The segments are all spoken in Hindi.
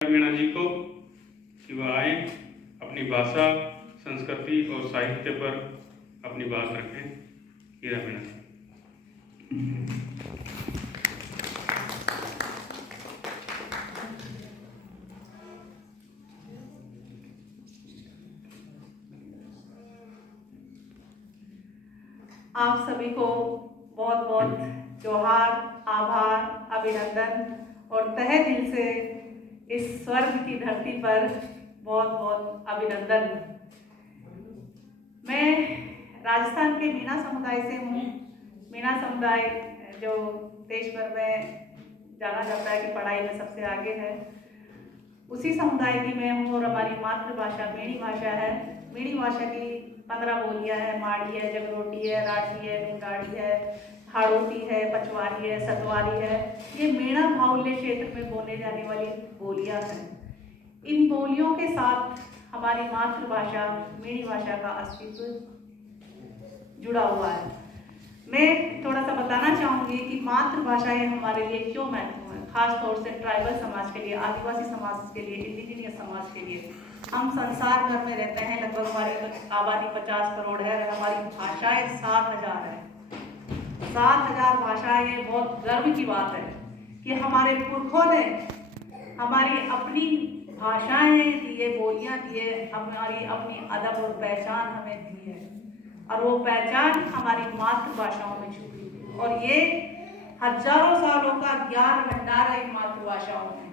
मीणा जी को कि वह आए, अपनी भाषा, संस्कृति और साहित्य पर अपनी बात रखें। हीरा मीणा जी। आप सभी को बहुत बहुत जोहार, आभार, अभिनंदन और तहे दिल से इस स्वर्ग की धरती पर बहुत बहुत अभिनंदन। मैं राजस्थान के मीणा समुदाय से हूँ। मीणा समुदाय जो देश भर में जाना जाता है कि पढ़ाई में सबसे आगे है, उसी समुदाय की मैं हूँ और हमारी मातृभाषा मेरी भाषा है। मेरी भाषा की 15 बोलियां हैं। माड़ी है, जगरोटी है, राठी है, ढूंढाड़ी है, हाड़ोती है, पचवारी है, सतवारी है। ये मीणा बाहुल्य क्षेत्र में बोले जाने वाली बोलियां हैं। इन बोलियों के साथ हमारी मातृभाषा मेरी भाषा का अस्तित्व जुड़ा हुआ है। मैं थोड़ा सा बताना चाहूँगी कि मातृभाषाएं हमारे लिए क्यों महत्वपूर्ण है, खास तौर से ट्राइबल समाज के लिए, आदिवासी समाज के लिए, इंडिजिनियस समाज के लिए। हम संसार भर में रहते हैं, लगभग हमारी आबादी 50 करोड़ है, हमारी भाषाएं 7,000 है। 7,000 भाषाएं, ये बहुत गर्व की बात है कि हमारे पुरखों ने हमारी अपनी भाषाएं दिए, बोलियां दिए, हमारी अपनी अदब और पहचान हमें दी है, और वो पहचान हमारी मातृभाषाओं में छुपी है। और ये हजारों सालों का ज्ञान भंडार है इन मातृभाषाओं में।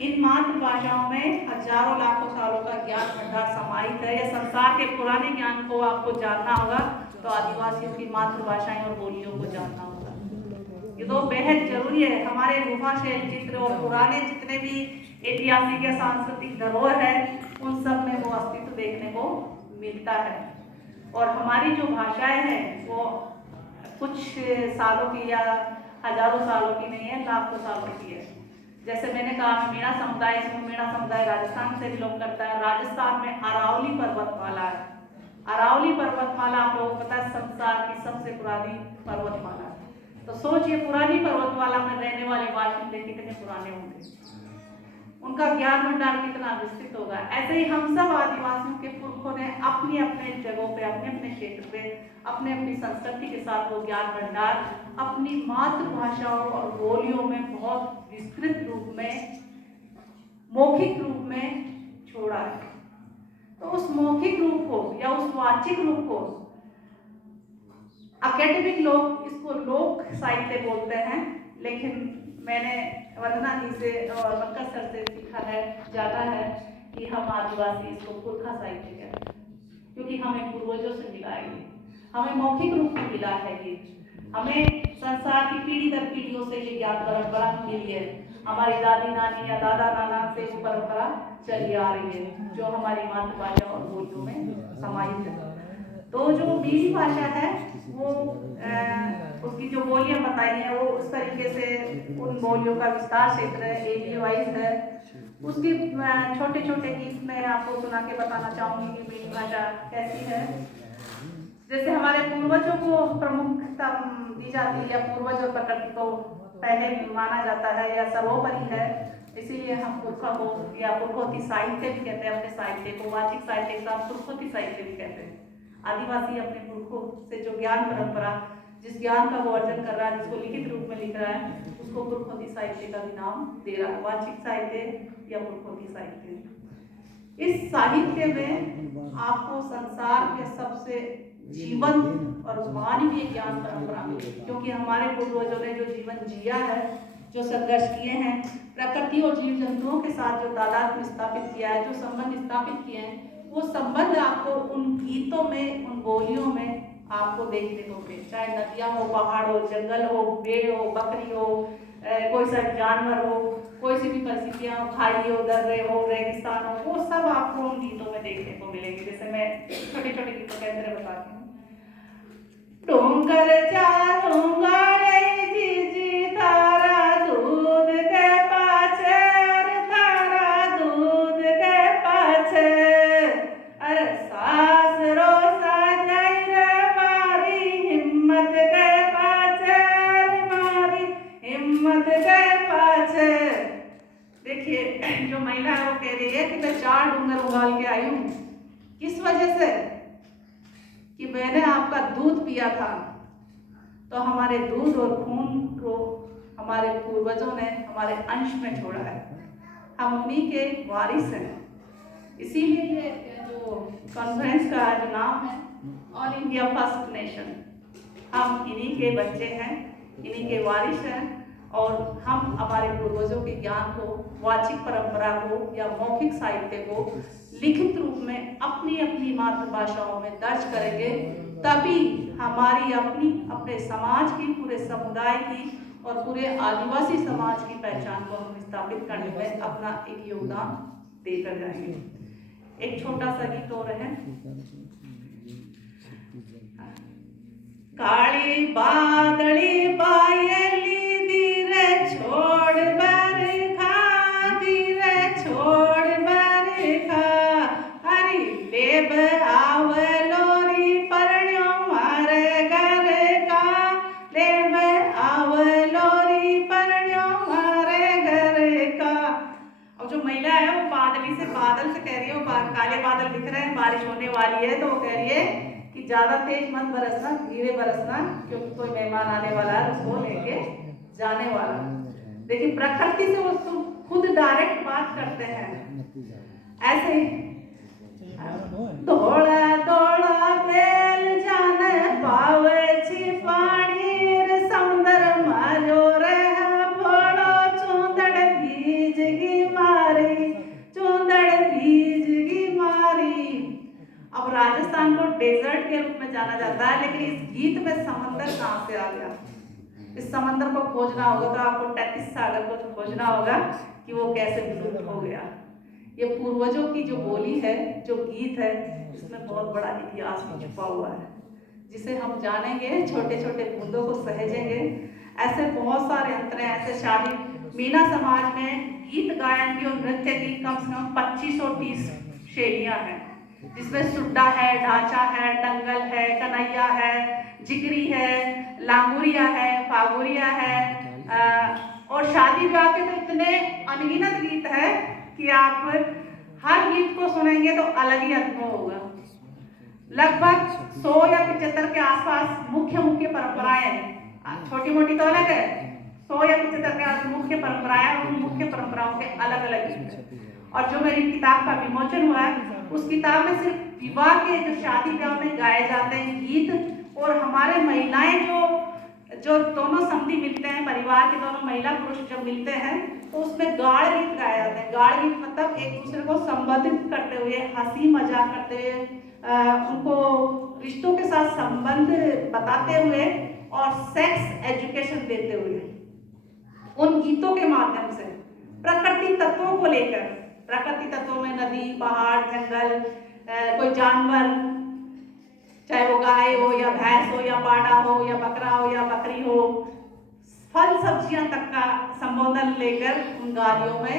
इन मातृभाषाओं में हजारों लाखों सालों का ज्ञान भंडार समाहित है। या संसार के पुराने ज्ञान को आपको जानना होगा तो आदिवासियों की मातृभाषाएं और बोलियों को जानना होगा। ये तो बेहद जरूरी है। हमारे गुफा शैल चित्र और पुराने जितने भी ऐतिहासिक या सांस्कृतिक धरोहर है, उन सब में वो अस्तित्व देखने को मिलता है। और हमारी जो भाषाएं हैं वो कुछ सालों की या हजारों सालों की नहीं है, लाखों सालों की है। जैसे मैंने कहा, मीणा समुदाय से हूँ। मीणा समुदाय राजस्थान से बिलोंग करता है। राजस्थान में अरावली पर्वतमाला है। अरावली पर्वतमाला आप लोगों को पता है संसार की सबसे पुरानी पर्वतमाला है। तो सोचिए, पुरानी पर्वतमाला में रहने वाले बाशिंदे कितने पुराने होंगे, उनका ज्ञान भंडार कितना विस्तृत होगा। ऐसे ही हम सब आदिवासियों के पुरखों ने अपनी अपने जगहों पे, अपने अपने क्षेत्र पे, अपने अपनी संस्कृति के साथ वो ज्ञान भंडार अपनी मातृभाषाओं और बोलियों में बहुत विस्तृत रूप में, मौखिक रूप में छोड़ा है। तो उस मौखिक रूप को या उस वाचिक रूप को एकेडमिक लोग इसको लोक साहित्य बोलते हैं, लेकिन मैंने वंदना जी से और पंकज सर से सीखा है, जाना है कि हम आदिवासी इसको पुरखा साहित्य कहते हैं, क्योंकि हमें पूर्वजों से मिला है, हमें मौखिक रूप में मिला है। ये हमें संसार की पीढ़ी दर पीढ़ियों से ये ज्ञान परंपरा मिली है। हमारी दादी नानी या दादा नाना से वो परंपरा चली आ रही है, जो हमारी मातृभाषा और बोलियों में समाहित है। तो जो मेरी भाषा है वो उसकी जो बोलियां बताई हैं वो उस तरीके से उन बोलियों का विस्तार क्षेत्र है, एरिया वाइज है। उसकी छोटे छोटे गीत मैं आपको सुना के बताना चाहूंगी कि मेरी भाषा कैसी है। जैसे हमारे पूर्वजों को प्रमुखता दी जाती है, या पूर्वज और प्रकृति को पहले माना जाता है या सर्वोपरि है, इसीलिए हम पुरखा को या पुरखोती साहित्य भी कहते हैं। अपने साहित्य को वाचिक साहित्य के साथ पुरखोती साहित्य भी कहते हैं। आदिवासी अपने पुरखों से जो ज्ञान परंपरा, जिस ज्ञान का वो अर्जन कर रहा है, जिसको लिखित रूप में लिख रहा है, उसको पुरखोती साहित्य का भी नाम दे रहा है, वाचिक साहित्य या पुरखोती साहित्य। इस साहित्य में आपको संसार के सबसे जीवंत और मानवीय ज्ञान परंपरा मिलेगी, क्योंकि हमारे पूर्वजों ने जो जीवन जिया है, जो संघर्ष किए हैं, प्रकृति और जीव जंतुओं के साथ जो तादाद स्थापित किया है, जो संबंध स्थापित किए हैं, वो संबंध आपको उन गीतों में, उन बोलियों में आपको देखने को मिले। चाहे नदियां हो, पहाड़ हो, जंगल हो, पेड़ हो, बकरी हो, कोई सा जानवर हो, कोई सी भी परिस्थितियां हो, खाई हो, दर्रे हो, रेगिस्तान हो, वो सब आपको उन गीतों में देखने को मिलेंगे। जैसे मैं छोटे छोटे गीतों के अंदर बताती हूँ। डोंगर चालूंगा जी थारा दूध के पाछे, थारा दूध के पाछे, अरे सास रो साजाई रे मारी हिम्मत के पाछे, मारी हिम्मत के पाछे। देखिए जो महिला है वो कह रही है कि मैं 4 डूंगर उबाल के आई हूँ। किस वजह से? कि मैंने आपका दूध पिया था। तो हमारे दूध और खून को हमारे पूर्वजों ने हमारे अंश में छोड़ा है, हम उन्हीं के वारिस हैं। इसीलिए ये जो कॉन्फ्रेंस का जो नाम है ऑल इंडिया फर्स्ट नेशन, हम इन्हीं के बच्चे हैं, इन्हीं के वारिस हैं और हम हमारे पूर्वजों के ज्ञान को, वाचिक परंपरा को या मौखिक साहित्य को लिखित रूप में अपनी अपनी मातृभाषाओं में दर्ज करेंगे, तभी हमारी अपने समाज की, पूरे समुदाय की और पूरे आदिवासी समाज की पहचान को हम स्थापित करने में अपना एक योगदान देकर जाएंगे। एक छोटा सा गीत और है। काली बादली बायली धीरे छोड़ बरखा, धीरे छोड़ बरखा, हरी लेब आव लोरी परण्यो मारे घर का, लेब आव लोरी परण्यो मारे घर का। अब जो महिला है वो बादल से कह रही है, वो काले बादल दिख रहे हैं, बारिश होने वाली है, तो वो कह रही है कि ज्यादा तेज मत बरसना, धीरे बरसना, क्योंकि कोई मेहमान आने वाला है, उसको लेके जाने वाला। लेकिन प्रकृति से वो खुद डायरेक्ट बात करते हैं ऐसे ही। दौड़ा दौड़ा बेल जाने पावे छी पानी रे समुद्र मारो रह बोलो चूंदड़ भीजगी मारी, चूंदड़ भीजगी मारी। अब राजस्थान को डेजर्ट के रूप में जाना जाता है, लेकिन इस गीत में समंदर कहाँ से आ गया? इस समंदर को खोजना होगा तो आपको 33 सागर को खोजना होगा कि वो कैसे विलुप्त हो गया। ये पूर्वजों की जो बोली है, जो गीत है, इसमें बहुत बड़ा इतिहास भी छुपा हुआ है, जिसे हम जानेंगे, छोटे छोटे बूंदों को सहेजेंगे। ऐसे बहुत सारे अंतर हैं। ऐसे शादी मीना समाज में गीत गायन की और नृत्य की कम से कम 2530 शैलियां हैं, जिसमें सुड्डा है, ढांचा है, दंगल है, कन्हैया है, जिगरी है, लांगुरिया है, फागुरिया है, और शादी विवाह के तो इतने अनगिनत गीत है कि आप हर गीत को सुनेंगे तो अलग ही अनुभव होगा। लगभग 100 या 75 के आसपास मुख्य परंपराएं हैं, छोटी मोटी तो अलग है। 100 या 75 के मुख्य परंपराएं, उन मुख्य परंपराओं के अलग अलग गीत हैं। और जो मेरी किताब का विमोचन हुआ है, उस किताब में सिर्फ विवाह के, जो शादी विवाह में गाए जाते हैं गीत, और हमारे महिलाएं जो दोनों समधी मिलते हैं, परिवार के दोनों महिला पुरुष जब मिलते हैं तो उसमें गाढ़ गीत गाए जाते हैं। गाढ़ गीत मतलब एक दूसरे को संबोधित करते हुए, हंसी मजाक करते हुए, उनको रिश्तों के साथ संबंध बताते हुए और सेक्स एजुकेशन देते हुए, उन गीतों के माध्यम से प्रकृति तत्वों को लेकर, प्रकृति तत्वों में नदी, पहाड़, जंगल, कोई जानवर, चाहे वो गाय हो या भैंस हो या पाड़ा हो या बकरा हो या बकरी हो, फल सब्जियां तक का संबोधन लेकर उन गालियों में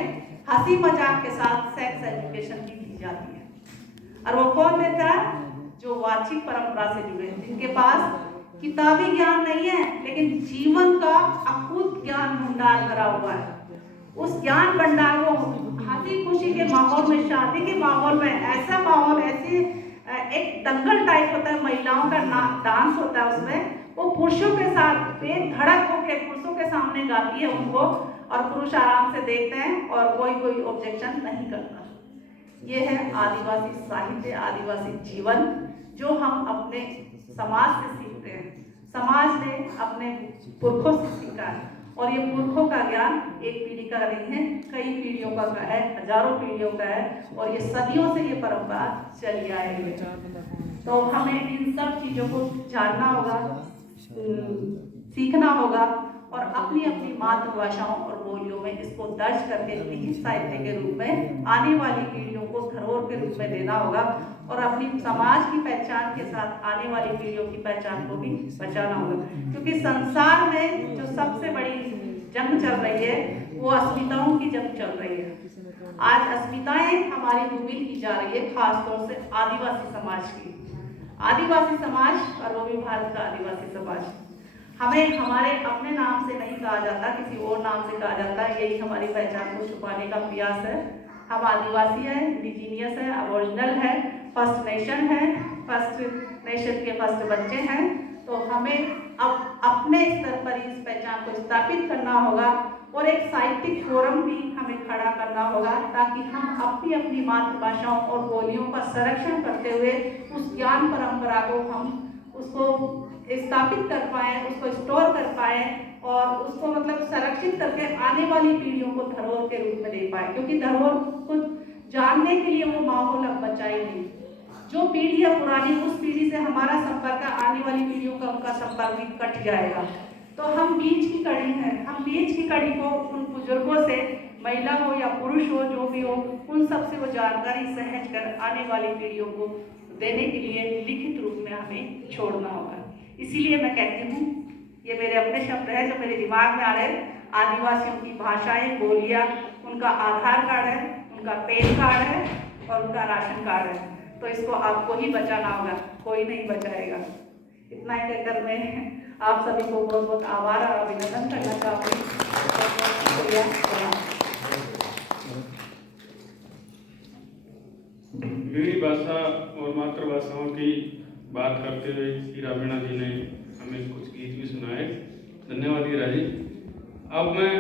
हंसी मजाक के साथ सेक्स एजुकेशन भी दी जाती है। और वो कौन देता है? जो वाचिक परंपरा से जुड़े, जिनके पास किताबी ज्ञान नहीं है लेकिन जीवन का अकूत ज्ञान भंडार भरा हुआ है। उस ज्ञान भंडार को हंसी खुशी के माहौल में, शादी के माहौल में, ऐसा माहौल, ऐसी एक दंगल टाइप होता है, महिलाओं का डांस होता है, उसमें वो पुरुषों के साथ बेधड़क होकर पुरुषों के सामने गाती है उनको, और पुरुष आराम से देखते हैं और कोई ऑब्जेक्शन नहीं करता। ये है आदिवासी साहित्य, आदिवासी जीवन, जो हम अपने समाज से सीखते हैं। समाज ने अपने पुरखों से सीखा है, और ये पुरखों का ज्ञान एक पीढ़ी का नहीं है, कई पीढ़ियों का है, हजारों पीढ़ियों का है, और ये सदियों से ये परंपरा चली आई है। तो हमें इन सब चीजों को जानना होगा, सीखना होगा, और अपनी अपनी मातृभाषाओं और बोलियों में इसको दर्ज करके लिखित साहित्य के रूप में आने वाली पीढ़ियों को धरोहर के रूप में देना होगा, और अपनी समाज की पहचान के साथ आने वाली पीढ़ियों की पहचान को भी बचाना होगा। क्योंकि संसार में जो सबसे बड़ी जंग चल रही है वो अस्मिताओं की जंग चल रही है। आज अस्मिताएं हमारी धूमिल की जा रही है, खासतौर से आदिवासी समाज की। आदिवासी समाज, और वो भी भारत का आदिवासी समाज, हमें हमारे अपने नाम से नहीं कहा जाता, किसी और नाम से कहा जाता है। यही हमारी पहचान को छुपाने का प्रयास है। हम आदिवासी हैं, इंडिजीनियस है, अबोरिजिनल है, फर्स्ट नेशन है, फर्स्ट नेशन के फर्स्ट बच्चे हैं। तो हमें अब अपने स्तर पर इस पहचान को स्थापित करना होगा और एक साहित्यिक फोरम भी हमें खड़ा करना होगा, ताकि हम अपनी मातृभाषाओं और बोलियों का संरक्षण करते हुए उस ज्ञान परंपरा को हम उसको स्थापित कर पाएँ, उसको स्टोर कर पाएँ और उसको मतलब संरक्षित करके आने वाली पीढ़ियों को धरोहर के रूप में दे पाए। क्योंकि धरोहर को जानने के लिए वो माहौल अब बचा ही नहीं। जो पीढ़ी है पुरानी, उस पीढ़ी से हमारा संपर्क, आने वाली पीढ़ियों का उनका संपर्क भी कट जाएगा। तो हम बीच की कड़ी हैं, हम बीच की कड़ी को उन बुजुर्गों से, महिला हो या पुरुष हो, जो भी हो, उन सब से वो जानकारी सहज कर आने वाली पीढ़ियों को देने के लिए लिखित रूप में हमें छोड़ना होगा। इसीलिए मैं कहती हूँ, ये मेरे अपने शब्द हैं जो मेरे दिमाग में आ रहे हैं, आदिवासियों की भाषाएं, बोलियां, उनका आधार कार्ड है, उनका पैन कार्ड है और उनका राशन कार्ड है। तो इसको आपको ही बचाना होगा, कोई नहीं बचाएगा। इतना ही कहकर मैं आप सभी को बहुत बहुत आभार और अभिनंदन करना चाहूँगी। बहुत बहुत शुक्रिया। मेरी भाषा और मातृभाषाओं की बात करते हुए हीरा मीणा जी ने हमें कुछ गीत भी सुनाए। धन्यवाद हीरा जी। अब मैं